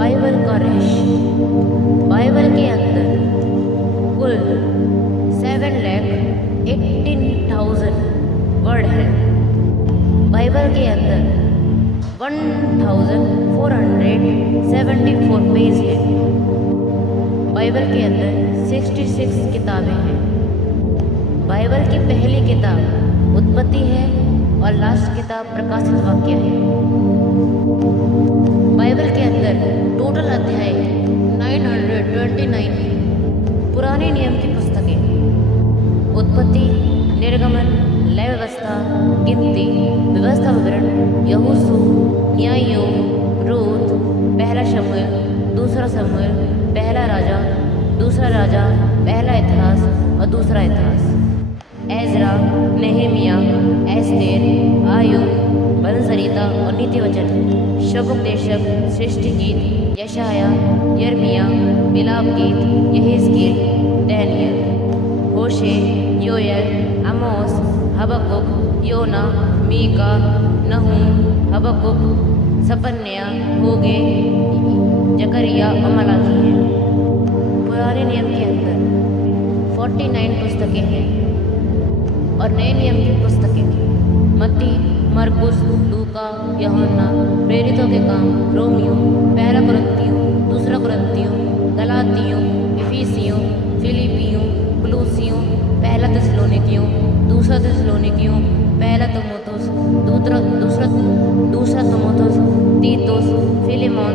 Bible का रहस्य। Bible के अंदर कुल 7,18,000 वर्ड है। बाइबल के अंदर 1,474 पेज है। बाइबल के अंदर 66 किताबें हैं। बाइबल की पहली किताब उत्पत्ति है और लास्ट किताब प्रकाशित वाक्य है। बाइबल के अंदर टोटल अध्याय 929 है। पुराने नियम की पुस्तकें उत्पत्ति, निर्गमन, लय व्यवस्था, गिनती, व्यवस्था विवरण, यहोशू, न्याययोग, रूत, पहला शमूएल, दूसरा शमूएल, पहला राजा, दूसरा राजा, पहला इतिहास और दूसरा इतिहास, एजरा, नेहेमिया, एस्तेर, आयुब, वंशरीता और नीति वचन, शबोपदेशक, सृष्टि गीत, यशाया, यर्मिया, विलाप गीत, यहेजकेल, डैनियल, होशे, योएल, आमोस, हबक्कुक, योना, मीका, नहूम, हबक्कुक, सपन्या, होगे, जकरिया और मलाकी हैं। पुराने नियम के अंदर 49 पुस्तकें हैं और नए नियम की पुस्तकें मत्ती, मरकुस, लूका, यूहन्ना, प्रेरितों के काम, रोमियो, पहला कुरिन्थियों, दूसरा कुरिन्थियों, गलातियों, इफिसियों, फिलिपियों, कुलूसियों, पहला थिस्सलुनीकियों, दूसरा थिस्सलुनीकियों, पहला तीमुथियुस, दूसरा तीमुथियुस, तीतुस, फिलेमोन,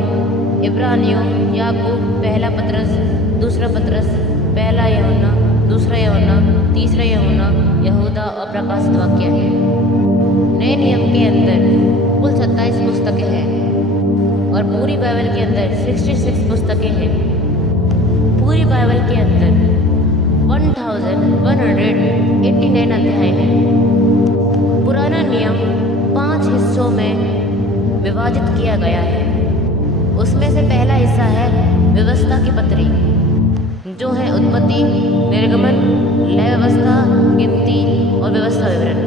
इब्रानियों, याकूब, पहला पतरस, दूसरा पतरस, पहला यूहन्ना, दूसरा यूहन्ना, तीसरा यूहन्ना, यहूदा और प्रकाशित वाक्य है। नए नियम के अंदर कुल 27 पुस्तकें हैं और पूरी बाइबल के अंदर 66 पुस्तकें हैं। पूरी बाइबल के अंदर 1,189 अध्याय हैं। पुराना नियम 5 हिस्सों में विभाजित किया गया है। उसमें से पहला हिस्सा है व्यवस्था की पत्री, जो है उत्पत्ति, निर्गमन, लय व्यवस्था, गिनती और व्यवस्था विवरण।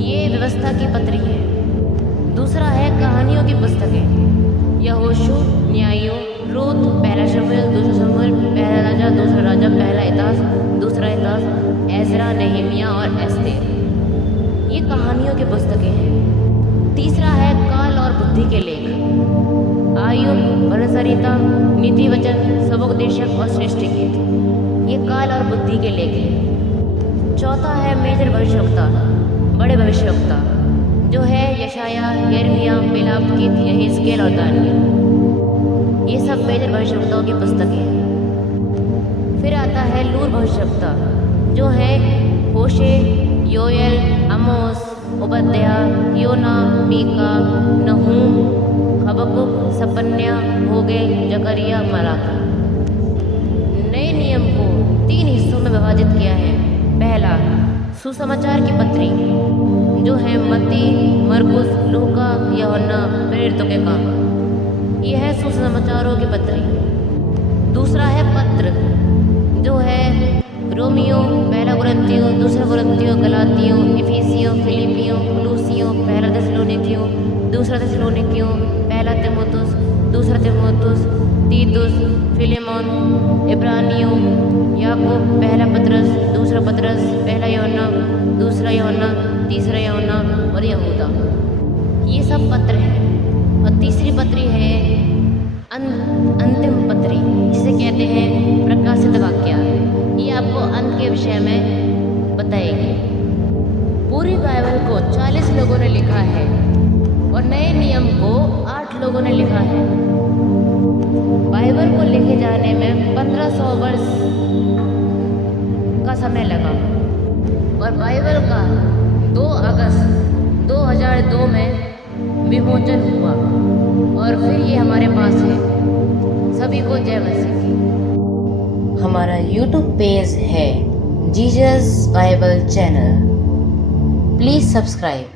ये व्यवस्था की पत्री है। दूसरा है कहानियों की पुस्तकें, यहोशू, न्यायियों, रूत, पहला शमूएल, दूसरा शमूएल, पहला राजा, दूसरा राजा, पहला इतिहास, दूसरा इतिहास, एजरा, नेहेमिया और एस्तेर। ये कहानियों की पुस्तकें हैं। तीसरा है काल और बुद्धि के लेख, आयुब, वंशरीता, नीति वचन, शबोपदेशक और सृष्टि गीत। ये काल और बुद्धि के लेख हैं। चौथा है मेजर भविष्यवक्ता, बड़े भविष्यवक्ता, जो है यशाया, यर्मिया, विलाप गीत, यहेजकेल और दानियल। ये सब मेजर भविष्यवक्ताओं की पुस्तकें हैं। फिर आता है लूर भविष्यवक्ता, जो है होशे, योएल, आमोस, ओबद्याह, योना, मीका, नहूम, हबक्कुक, सपन्या, होगे, जकरिया, मलाकी। नए नियम को 3 हिस्सों में विभाजित किया है। पहला सुसमाचार की पत्री, जो है मत्ती, मरकुस, लूका, यूहन्ना, प्रेरितों के काम। यह है सुसमाचारों की पत्री। दूसरा है पत्र, जो है रोमियो, पहला कुरिन्थियों, दूसरा कुरिन्थियों, गलातियों, इफिसियों, फिलिपियों, कुलूसियों, पहला थिस्सलुनीकियों, दूसरा थिस्सलुनीकियों, पहला तीमुथियुस, दूसरा तीमुथियुस, तीतुस, फिलेमोन, इब्रानियों, याकूब, पहला पतरस, दूसरा पतरस, पहला यूहन्ना, दूसरा यूहन्ना, तीसरा यूहन्ना और यहूदा। ये सब पत्र हैं। और तीसरी पत्री है अंतिम पत्री, जिसे कहते हैं प्रकाशित वाक्य। ये आपको अंत के विषय में बताएगी। पूरी बाइबल को 40 लोगों ने लिखा है और नए नियम को 8 लोगों ने लिखा है। बाइबल को लिखे जाने में 1500 वर्ष का समय लगा और बाइबल का 2 अगस्त 2002 में विमोचन हुआ और फिर ये हमारे पास है। सभी को जय मसीह की। हमारा YouTube पेज है Jesus Bible channel. Please subscribe.